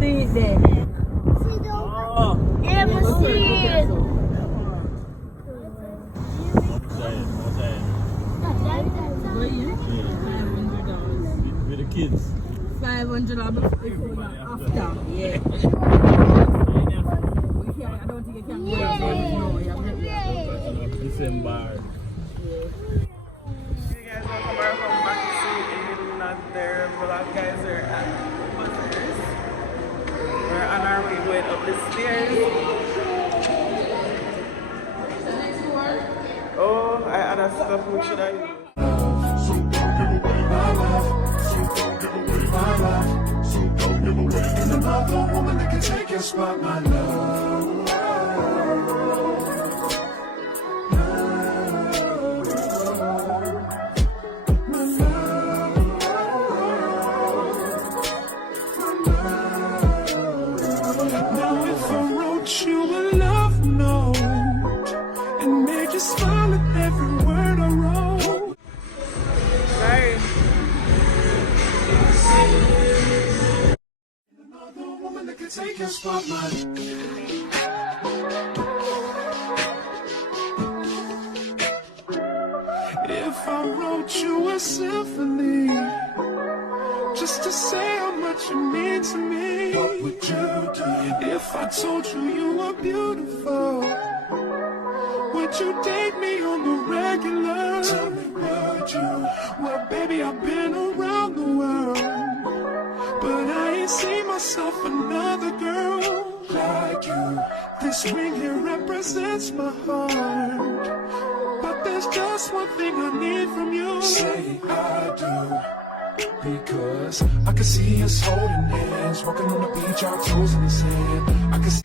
See it there. Oh. Yeah, I see it. With the kids. 500 after. Yeah. I don't think you can go no, December. Hey guys, welcome back to another vlog. Guys, we're at Buzzers. We're on our way going up the stairs. Oh, I had a stuff which should I use? So don't give away my love. So don't give away my love. So don't give away. There's another woman that can take your spot, my love. Now if I wrote you a love note and made you smile at every word I wrote. Sorry. Another woman that can take your spot, my if I wrote you a symphony just to say how much you mean to me, what would you do? If I told you you were beautiful, would you date me on the regular? Tell me, would you? Well, baby, I've been around the world, but I ain't seen myself another girl like you. This ring here represents my heart, but there's just one thing I need from you. Say I do, because I can see us holding hands, walking on the beach, our toes in the sand. I can see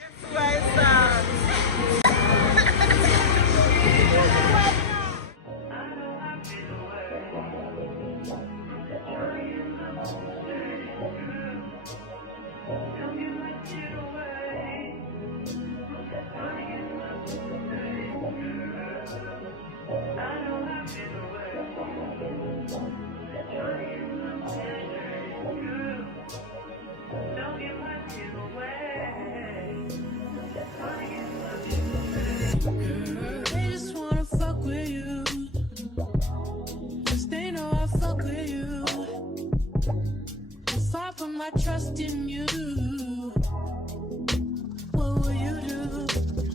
They just wanna fuck with you, 'cause they know I fuck with you. If I put my trust in you, what will you do?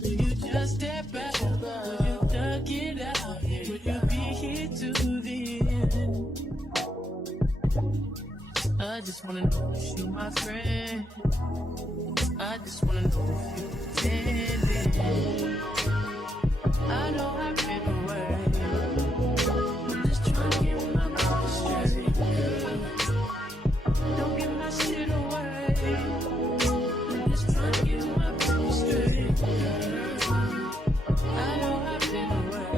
Will you just step back? Will you duck it out? Will you be here to the end? I just wanna know if you're my friend. I just wanna know if you're pretending. I know I've been away. I'm just trying to get my mind straight. Don't give my shit away. I'm just trying to get my mind straight. I know I've been away.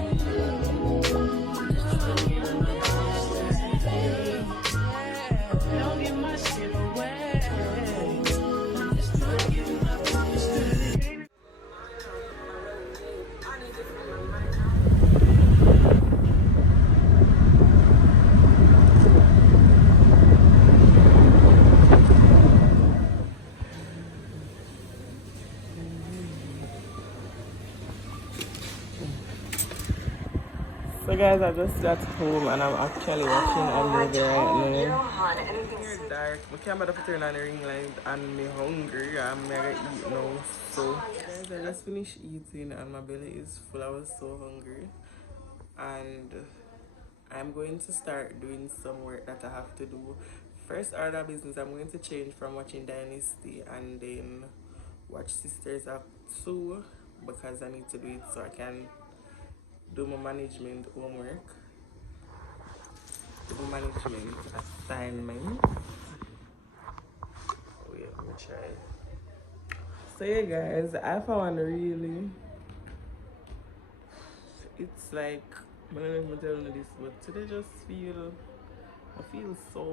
I'm just trying to get my mind straight. Don't give my shit away. I'm just trying to get my mind straight. So guys, I just got home and I'm actually watching a movie right now. It's dark. I can't bother to turn on the ring light and I'm hungry. I'm gonna eat now. So guys, I just finished eating and my belly is full. I was so hungry. And I'm going to start doing some work that I have to do. First order of business, I'm going to change from watching Dynasty and then watch Sisters Act 2 because I need to do it so I can do my management homework, do management assignment. Wait, let me try. So yeah guys, I found really, it's like, I don't even tell you this, but today I feel so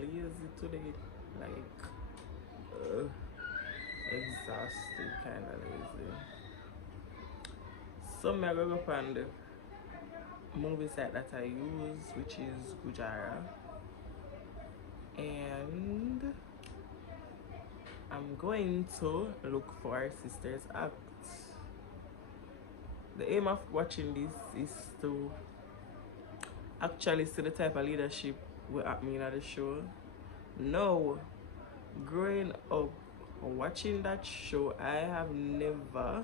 lazy today, like exhausted, kind of lazy. So I'm gonna go find the movie site that I use, which is Gujara, and I'm going to look for our sister's act. The aim of watching this is to actually see the type of leadership we're happening at the show. No, growing up watching that show, I have never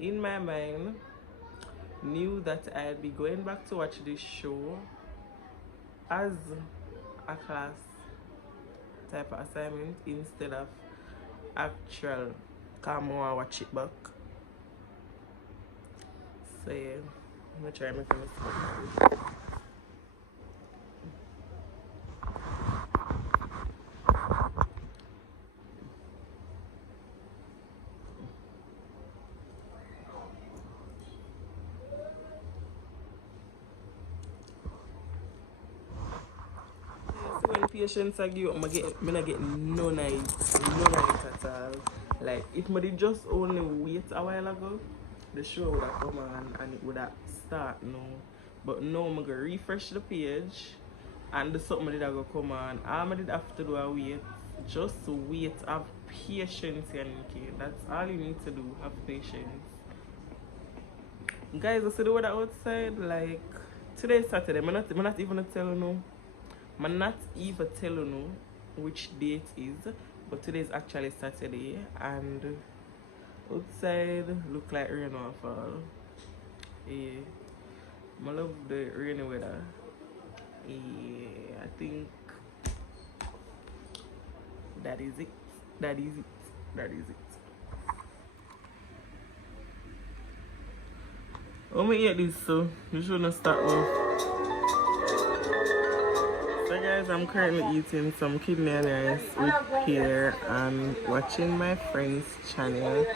in my mind knew that I'd be going back to watch this show as a class type of assignment instead of actual come on watch it back. So yeah, I'm gonna try making this. When patience I give up, I not get no night at all. Like if I did just only wait a while ago, the show would have come on and it would have start now. But now I'm gonna refresh the page and the something did go come on. All I did have to do is wait. Just wait, have patience, Yannick. That's all you need to do, have patience. Guys, I see the weather outside, like today is Saturday. I'm not even telling you. I'm not even telling you which date is, but today is actually Saturday and outside look like rain will fall. Yeah, I love the rainy weather. Yeah, I think that is it. That is it. That is it. Let me eat this, so you shouldn't start with. So guys, I'm currently eating some kidney and rice with pear and watching my friend's channel,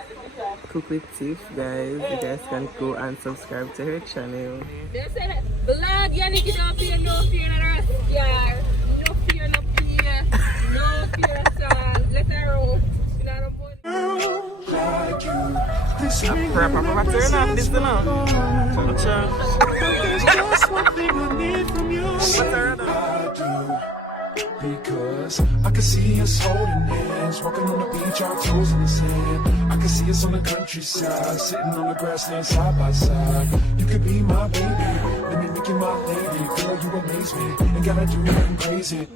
Cook with Tiff. Guys, you guys can go and subscribe to her channel. They said, blood, Yannick, don't fear, no fear, no rest, yeah. No fear, no fear, no fear at all. Let her roll. You know what I'm saying? Like you, this ring Crap, I'm about to turn off this now. There's just one thing I need from you. Say I do. Because I can see us holding hands, walking on the beach, our toes in the sand. I can see us on the countryside, sitting on the grassland side by side. You could be my baby, let me make you my lady. Girl, you amaze me, ain't gotta do nothing crazy.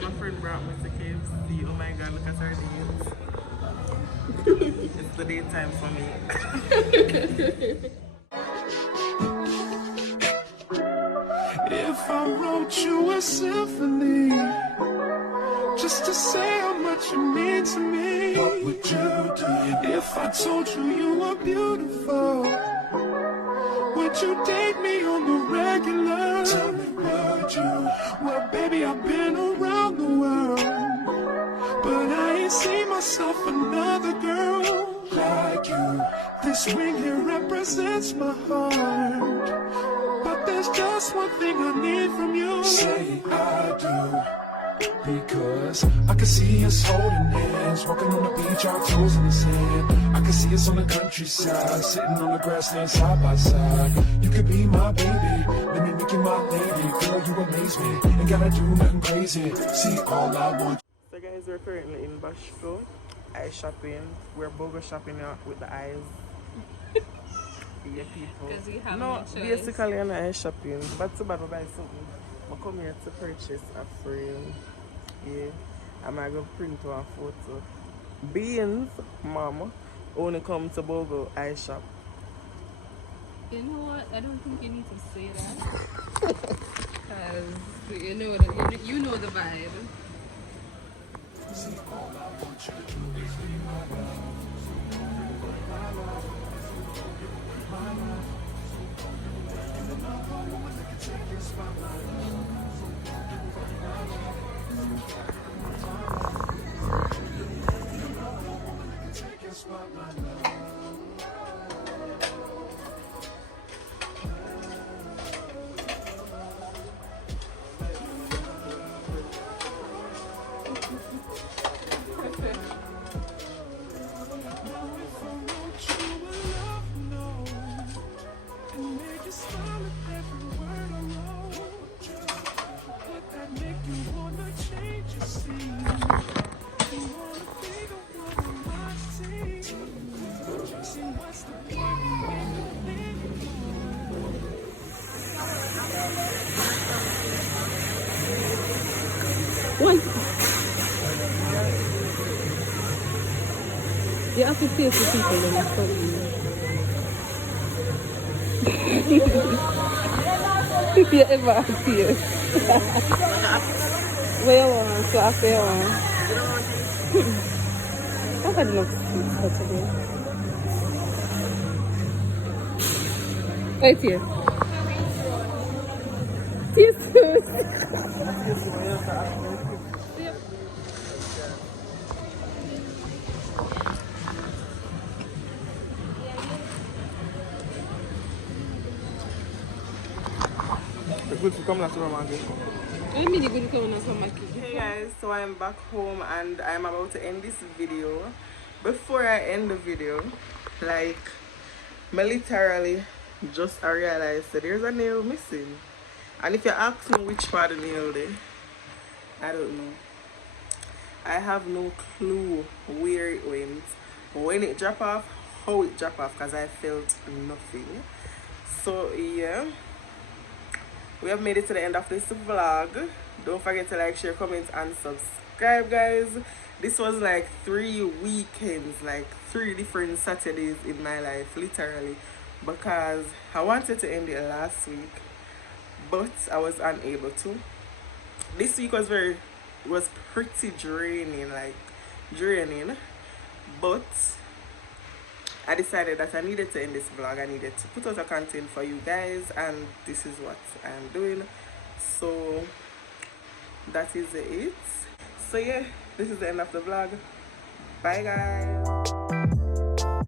My friend brought me to KFC. Oh my god, look at her nails. It's the daytime for me. If I wrote you a symphony, just to say how much you mean to me, what would you do? If I told you you were beautiful, would you date me on the regular? Tell me, would you? Well, baby, I've been around the world, but I ain't seen myself another girl like you. This ring here represents my heart, but there's just one thing I need from you. Say I do. Because I can see us holding hands, walking on the beach, our toes in the sand. I can see us on the countryside, sitting on the grassland side by side. You could be my baby, let me make you my lady. Girl, you amaze me, ain't gotta do nothing crazy. See, all I want. So guys, we're currently in Bashko, eye shopping. We're burger shopping with the eyes. Yeah, people. Because we have no no choice. basically I'm eye shopping, but too bad I buy something. I come here to purchase a frame. Yeah, I'm gonna go print one photo. Beans, mama, only come to Bogo eye shop. You know what? I don't think you need to say that. Because you know the vibe. See, all I want you to do is be my love. My love. And the love of woman that can take your spotlight. Take your spotlight, love. have to face the people in the If you ever have tears. Where you want? So after you want. I've had enough sweets for today. Right here. Tears first. The good for coming to the market. I mean, you good to come on some market. Hey guys, so I'm back home and I'm about to end this video. Before I end the video, like, me literally just realized that there's a nail missing. And if you ask me which part of the nail there, I don't know. I have no clue where it went, when it dropped off, how it dropped off, because I felt nothing. So yeah, we have made it to the end of this vlog. Don't forget to like, share, comment and subscribe, guys. This was like 3 weekends, like 3 different Saturdays in my life, literally, because I wanted to end it last week but I was unable to. This week was pretty draining, but I decided that I needed to end this vlog. I needed to put out a content for you guys, and this is what I am doing. So that is it. So yeah, this is the end of the vlog. Bye guys.